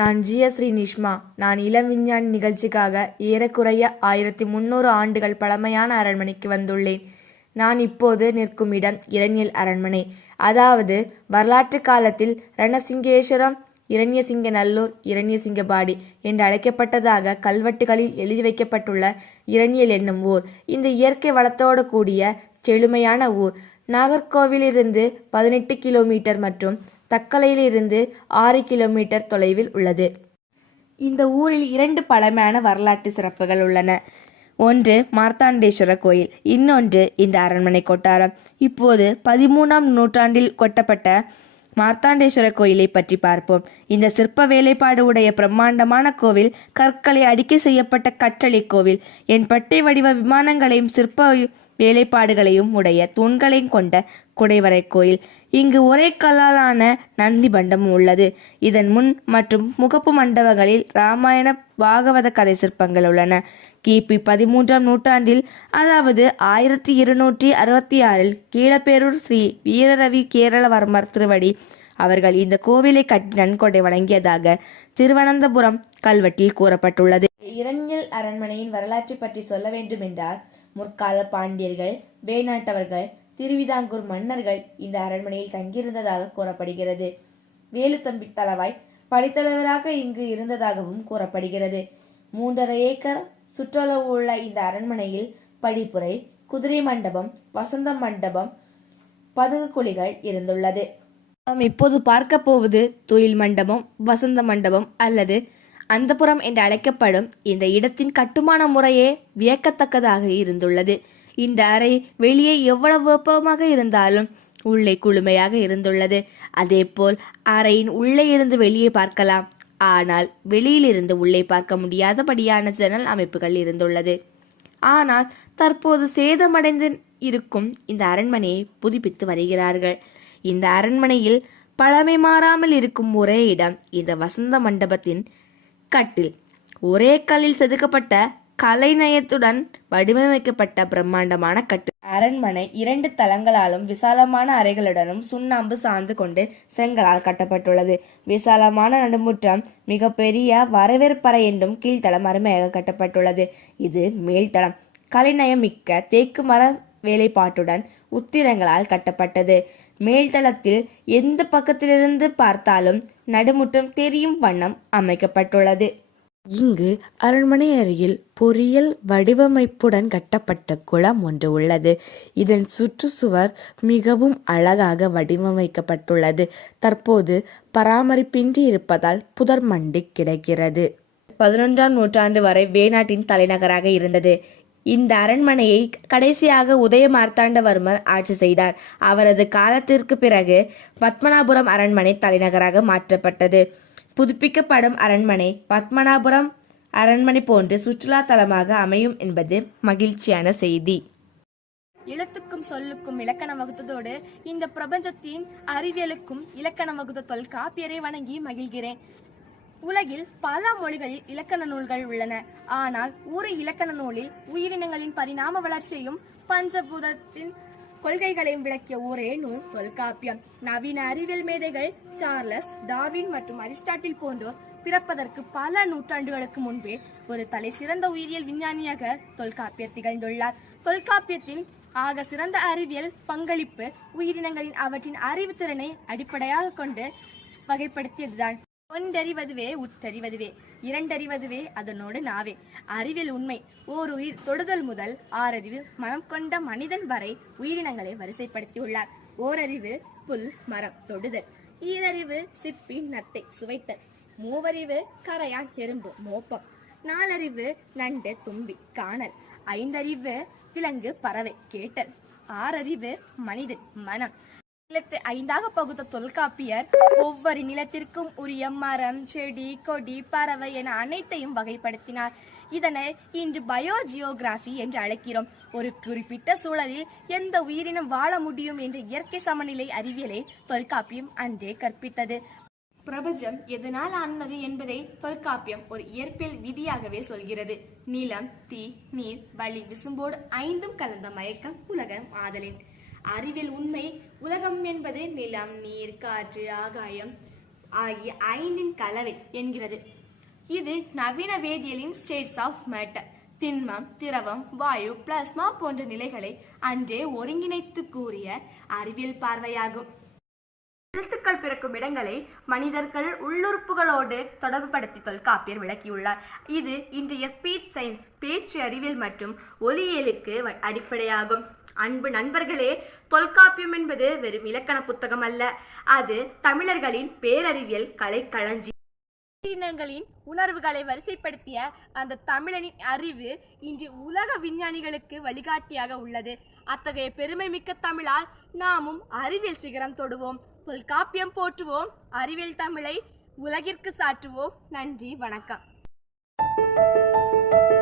நான் ஜி.எஸ். நிஷ்மா. நான் இளம் விஞ்ஞானி நிகழ்ச்சிக்காக ஏறக்குறைய 1300 ஆண்டுகள் பழமையான அரண்மனைக்கு வந்துள்ளேன். நான் இப்போது நிற்கும் இடம் இரணியல் அரண்மனை. அதாவது வரலாற்று காலத்தில் ரணசிங்கேஸ்வரம், இரண்யசிங்கநல்லூர், இரண்யசிங்கபாடி என்று அழைக்கப்பட்டதாக கல்வெட்டுகளில் எழுதி வைக்கப்பட்டுள்ள இரணியல் என்னும் ஊர் இந்த இயற்கை வளத்தோடு கூடிய செழுமையான ஊர். நாகர்கோவிலிருந்து 18 கிலோமீட்டர் மற்றும் தக்கலையிலிருந்து 6 கிலோமீட்டர் தொலைவில் உள்ளது. இந்த ஊரில் 2 பழமையான வரலாற்று சிறப்புகள் உள்ளன. ஒன்று மார்த்தாண்டேஸ்வரர் கோயில், இன்னொன்று இந்த அரண்மனை கொட்டாரம். இப்போது 13ஆம் நூற்றாண்டில் கொட்டப்பட்ட மார்த்தாண்டேஸ்வரர் கோயிலை பற்றி பார்ப்போம். இந்த சிற்ப வேலைப்பாடு உடைய பிரம்மாண்டமான கோவில் கற்களை அடுக்கி செய்யப்பட்ட கற்றளி கோவில். என் பட்டை வடிவ விமானங்களையும் சிற்ப வேலைப்பாடுகளையும் உடைய தூண்களையும் கொண்ட குடைவரை கோயில். இங்கு ஒரே கல்லாலான நந்தி மண்டபம் உள்ளது. இதன் முன் மற்றும் முகப்பு மண்டபங்களில் இராமாயண பாகவத கதை சிற்பங்கள் உள்ளன. கிபி 13ஆம் நூற்றாண்டில், அதாவது 1266இல் கீழப்பேரூர் ஸ்ரீ வீரரவி கேரளவர்மர் திருவடி அவர்கள் இந்த கோவிலை கட்டி நன்கொடை வழங்கியதாக திருவனந்தபுரம் கல்வெட்டில் கூறப்பட்டுள்ளது. இரணியல் அரண்மனையின் வரலாற்றை பற்றி சொல்ல வேண்டுமென்றால், முற்கால பாண்டியர்கள், வேணாட்டவர்கள், திருவிதாங்கூர் மன்னர்கள் இந்த அரண்மனையில் தங்கியிருந்ததாக கூறப்படுகிறது. வேலுத்தம்பி தளவாய் படைத்தலைவராக இங்கு இருந்ததாகவும் கூறப்படுகிறது. 3½ ஏக்கர் சுற்றளவு உள்ள இந்த அரண்மனையில் படிப்புரை, குதிரை மண்டபம், வசந்த மண்டபம், பதுங்கு குழிகள் இருந்துள்ளது. நாம் இப்போது பார்க்க போவது துயில் மண்டபம், வசந்த மண்டபம் அல்லது அந்தப்புறம் என்று அழைக்கப்படும் இந்த இடத்தின் கட்டுமான முறையே வியக்கத்தக்கதாக இருந்துள்ளது. இந்த அறை வெளியே எவ்வளவு வெப்பமாக இருந்தாலும் உள்ளே குளுமையாக இருந்துள்ளது. அதேபோல் அறையின் உள்ளே இருந்து வெளியே பார்க்கலாம், ஆனால் வெளியிலிருந்து உள்ளே பார்க்க முடியாதபடியான ஜன்னல் அமைப்புகள் இருந்துள்ளது. ஆனால் தற்போது சேதமடைந்து இருக்கும் இந்த அரண்மனையை புதுப்பித்து வருகிறார்கள். இந்த அரண்மனையில் பழமை மாறாமல் இருக்கும் ஒரே இடம் இந்த வசந்த மண்டபத்தின் கட்டில். ஒரே கல்லில் செதுக்கப்பட்ட கலைநயத்துடன் வடிவமைக்கப்பட்ட பிரம்மாண்டமான கட்டில். அரண்மனை 2 தளங்களாலும் விசாலமான அறைகளுடனும் சுண்ணாம்பு சார்ந்து கொண்டு செங்கலால் கட்டப்பட்டுள்ளது. விசாலமான நடுமுற்றம், மிக பெரிய வரவேற்பறை என்றும் கீழ்த்தளம் அருமையாக கட்டப்பட்டுள்ளது. இது மேல்தளம். கலைநயம் மிக்க தேக்கு மர வேலைப்பாட்டுடன் உத்திரங்களால் கட்டப்பட்டது. மேல்தளத்தில் எந்த பக்கத்திலிருந்து பார்த்தாலும் நடுமுற்றம் தெரியும் வண்ணம் அமைக்கப்பட்டுள்ளது. இங்கு அரண்மனை அருகில் பொறியியல் வடிவமைப்புடன் கட்டப்பட்ட குளம் ஒன்று உள்ளது. இதன் சுற்றுச்சுவர் மிகவும் அழகாக வடிவமைக்கப்பட்டுள்ளது. தற்போது பராமரிப்பின்றி இருப்பதால் புதர் மண்டி கிடக்கிறது. 11ஆம் நூற்றாண்டு வரை வேணாட்டின் தலைநகராக இருந்தது. இந்த அரண்மனையை கடைசியாக உதய மார்த்தாண்டவர்மர் ஆட்சி செய்தார். அவரது காலத்திற்கு பிறகு பத்மநாபபுரம் அரண்மனை தலைநகராக மாற்றப்பட்டது. புதுப்பிக்கப்படும் அரண்மனை பத்மநாபபுரம் அரண்மனை போன்று சுற்றுலா தலமாக அமையும் என்பது மகிழ்ச்சியான செய்தி. எழுத்துக்கும் சொல்லுக்கும் இலக்கணம் வகுத்ததோடு இந்த பிரபஞ்சத்தின் அறிவியலுக்கும் இலக்கணம் வகுத்த தொல்காப்பியரை வணங்கி மகிழ்கிறேன். உலகில் பல மொழிகளில் இலக்கண நூல்கள் உள்ளன. ஆனால் ஒரு இலக்கண நூலில் உயிரினங்களின் பரிணாம வளர்ச்சியையும் பஞ்சபூதத்தின் கொள்கைகளையும் விளக்கிய ஒரே நூல் தொல்காப்பியம். நவீன அறிவியல் மேதைகள் சார்லஸ் டார்வின் மற்றும் அரிஸ்டாட்டில் போன்றோர் பிறப்பதற்கு பல நூற்றாண்டுகளுக்கு முன்பே ஒரு தலை சிறந்த உயிரியல் விஞ்ஞானியாக தொல்காப்பியர் திகழ்ந்துள்ளார். தொல்காப்பியத்தின் ஆக சிறந்த அறிவியல் பங்களிப்பு உயிரினங்களின் அவற்றின் அறிவு திறனை அடிப்படையாக கொண்டு வகைப்படுத்தியதுதான். ஒன்றறிவதுவே உற்றறிவதுவே, இரண்டறிவதுவே அதனோடு நாவே. அறிவியல் உண்மை. ஓர் உயிர் தொடுதல் முதல் 6 அறிவு மனம் கொண்ட மனிதன் வரை உயிரினங்களை வரிசைப்படுத்தியுள்ளார். ஓரறிவு புல் மரம் தொடுதல், ஈரறிவு சிப்பி நத்தை சுவைத்தல், மூவறிவு கரையான் எறும்பு மோப்பம், 4 அறிவு நண்டு தும்பி காணல், 5 அறிவு விலங்கு பறவை கேட்டல், 6 அறிவு மனிதன் மனம். நிலத்தை 5ஆக பகுத்த தொல்காப்பியர் ஒவ்வொரு நிலத்திற்கும் உரிய மரம், செடி, கொடி, பறவை என அனைத்தையும் வகைப்படுத்தினார். இதனை இன்று பயோஜியோகிராபி என்று அழைக்கிறோம். ஒரு குறிப்பிட்ட சூழலில் எந்த உயிரினம் வாழ முடியும் என்ற இயற்கை சமநிலை அறிவியலை தொல்காப்பியம் அன்றே கற்பித்தது. பிரபஞ்சம் எதனால் ஆனது என்பதை தொல்காப்பியம் ஒரு இயற்பியல் விதியாகவே சொல்கிறது. நிலம், தீ, நீர், வளி, விசும்போடு 5ம் கலந்த மயக்கம் உலகம் ஆதலின். அறிவியல் உண்மை. உலகம் என்பது நிலம், நீர், காற்று, ஆகாயம், ஆகிய 5 கலவை என்கிறது. இது நவீன வேதியியலின் ஸ்டேட்ஸ் ஆஃப் மேட்டர், திண்மம், திரவம், வாயு, பிளாஸ்மா போன்ற நிலைகளை அன்றே ஒருங்கிணைத்து கூறிய அறிவியல் பார்வையாகும். எழுத்துக்கள் பிறக்கும் இடங்களை மனிதர்கள் உள்ளுறுப்புகளோடு தொடர்புபடுத்தி தொல்காப்பியர் விளக்கியுள்ளார். இது இன்றைய ஸ்பீச் சயின்ஸ், பேச்சு அறிவியல் மற்றும் ஒலியியலுக்கு அடிப்படையாகும். அன்பு நண்பர்களே, தொல்காப்பியம் என்பது வெறும் இலக்கண புத்தகம் அல்ல, அது தமிழர்களின் பேரறிவியல் கலைக்களஞ்சி. இனங்களின் உணர்வுகளை வரிசைப்படுத்திய அந்த தமிழனின் அறிவு இன்று உலக விஞ்ஞானிகளுக்கு வழிகாட்டியாக உள்ளது. அத்தகைய பெருமை மிக்க தமிழால் நாமும் அறிவியல் சிகரம் தொடுவோம். தொல்காப்பியம் போற்றுவோம், அறிவியல் தமிழை உலகிற்கு சாற்றுவோம். நன்றி, வணக்கம்.